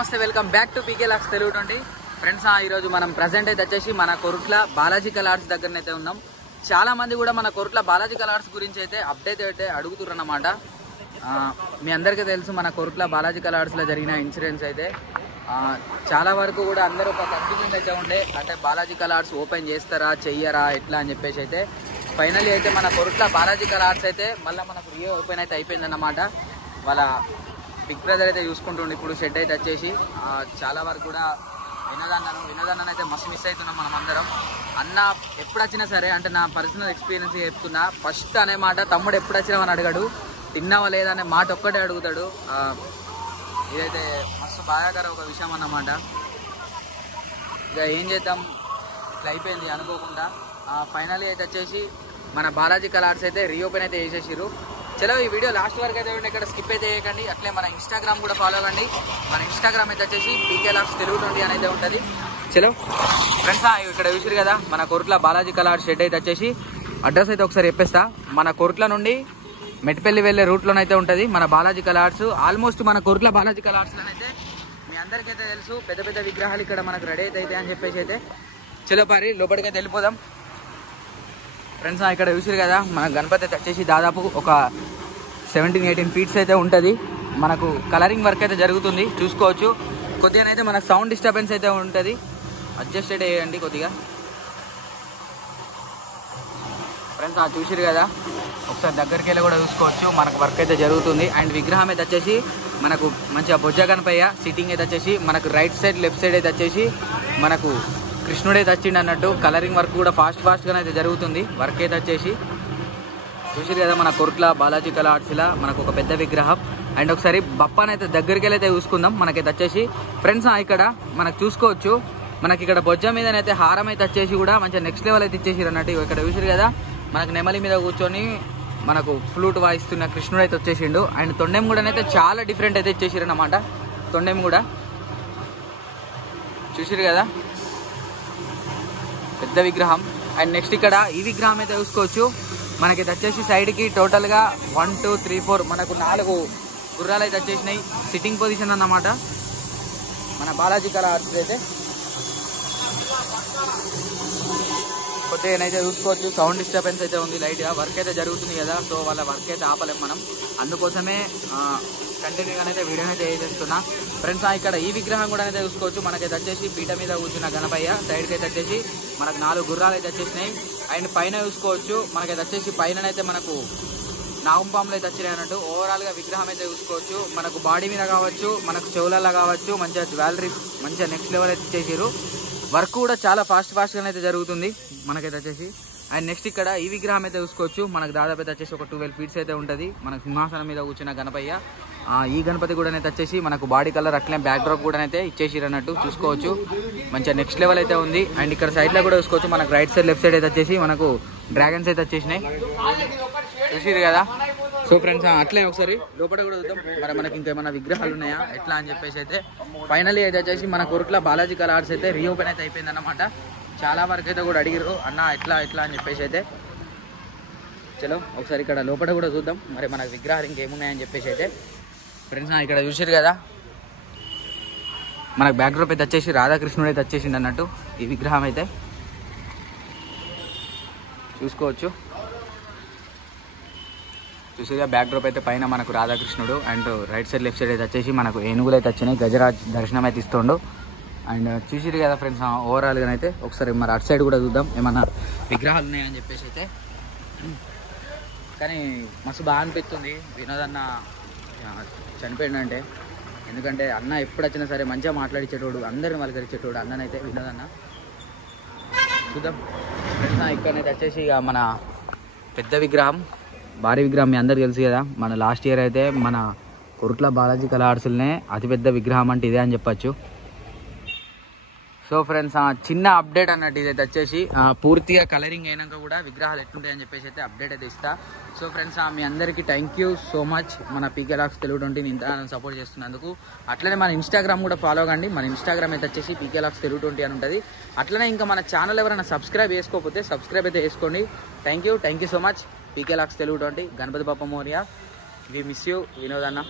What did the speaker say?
నమస్తే welcome back to పీకే లాక్స్ Telugu 20 friends. ఈరోజు మనం ప్రజెంట్ అయితే వచ్చేసి మన కొరుట్ల బాలాజికల్ ఆర్ట్స్ దగ్గరనైతే ఉన్నాం. చాలా మంది కూడా మన కొరుట్ల బాలాజికల్ ఆర్ట్స్ గురించి అయితే అప్డేట్ అయితే అడుగుతున్నారు అన్నమాట. మీ అందరికీ తెలుసు మన కొరుట్ల బాలాజికల్ ఆర్ట్స్లో జరిగిన ఇన్సిడెంట్స్ అయితే చాలా వరకు కూడా అందరూ ఒక కన్ఫ్యూజన్ అయితే ఉండే, అంటే బాలాజికల్ ఆర్ట్స్ ఓపెన్ చేస్తారా చెయ్యరా ఎట్లా అని చెప్పేసి అయితే ఫైనల్లీ అయితే మన కొరుట్ల బాలాజికల్ ఆర్ట్స్ అయితే మళ్ళీ మనకు రియో ఓపెన్ అయితే అయిపోయిందన్నమాట. వాళ్ళ బిగ్ బ్రదర్ అయితే చూసుకుంటుండే ఇప్పుడు షెడ్ అయితే వచ్చేసి చాలా వరకు కూడా వినోదాన్ని అయితే మస్తు మిస్ అవుతున్నాం మనం అందరం. అన్న ఎప్పుడు వచ్చినా సరే, అంటే నా పర్సనల్ ఎక్స్పీరియన్స్ చెప్తున్నా, ఫస్ట్ అనే మాట తమ్ముడు ఎప్పుడు వచ్చినామని అడగడు, తిన్నావా లేదా అనే మాట ఒక్కటే అడుగుతాడు. ఇదైతే మస్తు బాధాకర ఒక విషయం అన్నమాట. ఇక ఏం చేద్దాం, ఇట్లా అయిపోయింది అనుకోకుండా. ఫైనల్లీ అయితే వచ్చేసి మన బాలాజికల్ ఆర్ట్స్ అయితే రీఓపెన్ అయితే చేసేసారు. చలో ఈ వీడియో లాస్ట్ వరకు అయితే ఇక్కడ స్కిప్ అయితే చేయకండి. అట్లే మన ఇన్స్టాగ్రామ్ కూడా ఫాలో కండి. మన ఇన్స్టాగ్రామ్ అయితే వచ్చేసి పీకే లాక్స్ తెలుగు 20 అనేది ఉంటుంది. చలో ఫ్రెండ్స్, ఇక్కడ చూసారు కదా మన కొరుట్ల బాలాజికల్ ఆర్ట్స్ షెడ్ అయితే వచ్చేసి అడ్రస్ అయితే ఒకసారి చెప్పేస్తా. మన కొరుట్ల నుండి మెట్పల్లి వెళ్ళే రూట్లోనైతే ఉంటుంది మన బాలాజికల్ ఆర్ట్స్. ఆల్మోస్ట్ మన కొరుట్ల బాలాజికల్ ఆర్ట్స్లోనైతే మీ అందరికైతే తెలుసు పెద్ద పెద్ద విగ్రహాలు ఇక్కడ మనకు రెడీ అయితే అని చెప్పేసి అయితే చలో పారి లోపలికైతే వెళ్ళిపోదాం. ఫ్రెండ్స్, ఇక్కడ చూసారు కదా మన గణపతి అయితే వచ్చేసి దాదాపు ఒక 17-18 ఫీట్స్ అయితే ఉంటుంది. మనకు కలరింగ్ వర్క్ అయితే జరుగుతుంది, చూసుకోవచ్చు. కొద్దిగానైతే మనకు సౌండ్ డిస్టర్బెన్స్ అయితే ఉంటుంది, అడ్జస్ట్ అయితే చేయండి కొద్దిగా. ఫ్రెండ్స్, చూసారు కదా ఒకసారి దగ్గరికి వెళ్ళి కూడా చూసుకోవచ్చు, మనకు వర్క్ అయితే జరుగుతుంది. అండ్ విగ్రహం అయితే వచ్చేసి మనకు మంచిగా బొజ్జ గణపయ్య సిట్టింగ్ అయితే వచ్చేసి మనకు రైట్ సైడ్ లెఫ్ట్ సైడ్ అయితే వచ్చేసి మనకు కృష్ణుడైతే వచ్చిండు అన్నట్టు. కలరింగ్ వర్క్ కూడా ఫాస్ట్గానే అయితే జరుగుతుంది. వర్క్ అయితే వచ్చేసి చూసారు కదా మన కొరుట్ల బాలాజికల్ ఆర్ట్స్లా మనకు ఒక పెద్ద విగ్రహం. అండ్ ఒకసారి బప్పానైతే దగ్గరికి వెళ్ళి అయితే చూసుకుందాం. మనకైతే వచ్చేసి ఫ్రెండ్స్ ఇక్కడ మనకు చూసుకోవచ్చు, మనకి ఇక్కడ బొజ్జ మీదనైతే హారం అయితే వచ్చేసి కూడా మంచిగా నెక్స్ట్ లెవెల్ అయితే ఇచ్చేసారు అన్నట్టు. ఇక్కడ చూసారు కదా మనకు నెమలి మీద కూర్చొని మనకు ఫ్లూట్ వాయిస్తున్న కృష్ణుడు అయితే వచ్చేసిండు. అండ్ తొండెం కూడా అయితే చాలా డిఫరెంట్ అయితే ఇచ్చేసారు అన్నమాట. తొండెం కూడా చూసారు కదా పెద్ద విగ్రహం. అండ్ నెక్స్ట్ ఇక్కడ ఈ విగ్రహం అయితే చూసుకోవచ్చు, మనకి వచ్చేసి సైడ్కి టోటల్గా 1 2 3 4 మనకు 4 గుర్రాలు అయితే వచ్చేసినాయి. సిట్టింగ్ పొజిషన్ అన్నమాట మన బాలాజికల్ ఆర్ట్స్ అయితే. కొద్దిగా అయితే చూసుకోవచ్చు సౌండ్ డిస్టర్బెన్స్ అయితే ఉంది లైట్గా. వర్క్ అయితే జరుగుతుంది కదా, సో వాళ్ళ వర్క్ అయితే ఆపలేం మనం, అందుకోసమే కంటిన్యూగానైతే వీడియో అయితే చేస్తున్నా. ఫ్రెండ్స్, ఇక్కడ ఈ విగ్రహం కూడా అయితే చూసుకోవచ్చు, మనకైతే వచ్చేసి పీట మీద కూర్చున్న గణపయ్య, సైడ్కి అయితే వచ్చేసి మనకు 4 గుర్రాలు అయితే వచ్చేసినాయి. అండ్ పైన చూసుకోవచ్చు మనకైతే వచ్చేసి పైననైతే మనకు నాగంపాములు అయితే వచ్చినాయి అన్నట్టు. ఓవరాల్గా విగ్రహం అయితే చూసుకోవచ్చు, మనకు బాడీ మీద కావచ్చు, మనకు చెవులలో కావచ్చు, మంచిగా జ్యువెలరీ మంచిగా నెక్స్ట్ లెవెల్ అయితే ఇచ్చేసారు. వర్క్ కూడా చాలా ఫాస్ట్గానే అయితే జరుగుతుంది మనకైతే వచ్చేసి. అండ్ నెక్స్ట్ ఇక్కడ ఈ విగ్రహం అయితే చూసుకోవచ్చు, మనకు దాదాపు అయితే వచ్చేసి ఒక 12 ఫీట్స్ అయితే ఉంటుంది. మనకు సింహాసనం మీద కూర్చున్న గణపయ్య. ఈ గణపతి కూడా అయితే వచ్చేసి మనకు బాడీ కలర్ అట్లనే బ్యాక్ డ్రాప్ కూడా అయితే ఇచ్చేసారు అన్నట్టు, చూసుకోవచ్చు. మంచిగా నెక్స్ట్ లెవెల్ అయితే ఉంది. అండ్ ఇక్కడ సైడ్లో కూడా చూసుకోవచ్చు, మనకు రైట్ సైడ్ లెఫ్ట్ సైడ్ అయితే వచ్చేసి మనకు డ్రాగన్స్ అయితే వచ్చేసినాయి, చూసిరు కదా. సో ఫ్రెండ్స్, అట్లే ఒకసారి లోపల కూడా చూద్దాం, మరి మనకి ఇంకేమైనా విగ్రహాలు ఉన్నాయా ఎట్లా అని చెప్పేసి అయితే. ఫైనల్లీ అయితే వచ్చేసి మన కొరుట్ల బాలాజికల్ ఆర్ట్స్ అయితే రీఓపెన్ అయితే అయిపోయింది అన్నమాట. చాలా వరకు అయితే కూడా అడిగారు అన్న ఎట్లా అని చెప్పేసి అయితే. చలో ఒకసారి ఇక్కడ లోపల కూడా చూద్దాం, మరి మనకు విగ్రహాలు ఇంకేమున్నాయని చెప్పేసి అయితే. ఫ్రెండ్స్, ఇక్కడ చూసారు కదా మనకు బ్యాక్ డ్రాప్ అయితే వచ్చేసి రాధాకృష్ణుడు అయితే వచ్చేసింది అన్నట్టు. ఈ విగ్రహం అయితే చూసుకోవచ్చు, చూసిగా బ్యాక్ డ్రాప్ అయితే పైన మనకు రాధాకృష్ణుడు. And right side left side అయితే వచ్చేసి మనకు ఏనుగులు అయితే వచ్చినాయి, గజరాజ్ దర్శనం అయితే ఇస్తుండు. అండ్ చూసిరు కదా ఫ్రెండ్స్, ఓవరాల్గా అయితే ఒకసారి మరి అటు సైడ్ కూడా చూద్దాం ఏమన్నా విగ్రహాలు ఉన్నాయని చెప్పేసి అయితే. కానీ మస్తు బాగా అనిపిస్తుంది వినోదన్న చనిపోయిందంటే, ఎందుకంటే అన్న ఎప్పుడు వచ్చినా సరే మంచిగా మాట్లాడించేటోడు, అందరిని పలకరించేటోడు అన్ననైతే వినోదన్న. చూద్దాం ఫ్రెండ్స్, ఇక్కడనైతే వచ్చేసి ఇక మన పెద్ద విగ్రహం, భారీ విగ్రహం మీ అందరికి తెలుసు కదా. మన లాస్ట్ ఇయర్ అయితే మన కొరుట్ల బాలాజికల్ ఆర్ట్స్లోనే అతిపెద్ద విగ్రహం అంటే ఇదే అని చెప్పచ్చు. సో ఫ్రెండ్స్, చిన్న అప్డేట్ అన్నట్టు ఇదైతే వచ్చేసి పూర్తిగా కలరింగ్ అయినాక కూడా విగ్రహాలు ఎట్లుంటాయి అని చెప్పేసి అయితే అప్డేట్ అయితే ఇస్తా. సో ఫ్రెండ్స్, మీ అందరికీ థ్యాంక్ యూ సో మచ్ మన పీకే లాక్స్ తెలుగు 20 ఇంత సపోర్ట్ చేస్తున్నందుకు. అట్లనే మన ఇన్స్టాగ్రామ్ కూడా ఫాలో కండి. మన ఇన్స్టాగ్రామ్ అయితే వచ్చేసి పీకే లాక్స్ తెలుగు 20 అని ఉంటుంది. అట్లనే ఇంకా మన ఛానల్ ఎవరైనా సబ్స్క్రైబ్ చేసుకోకపోతే సబ్స్క్రైబ్ అయితే చేసుకోండి. Thank you so much. PK లాక్స్ Telugu 20, Ganapati Bappa Morya. We miss you వినోదన్న.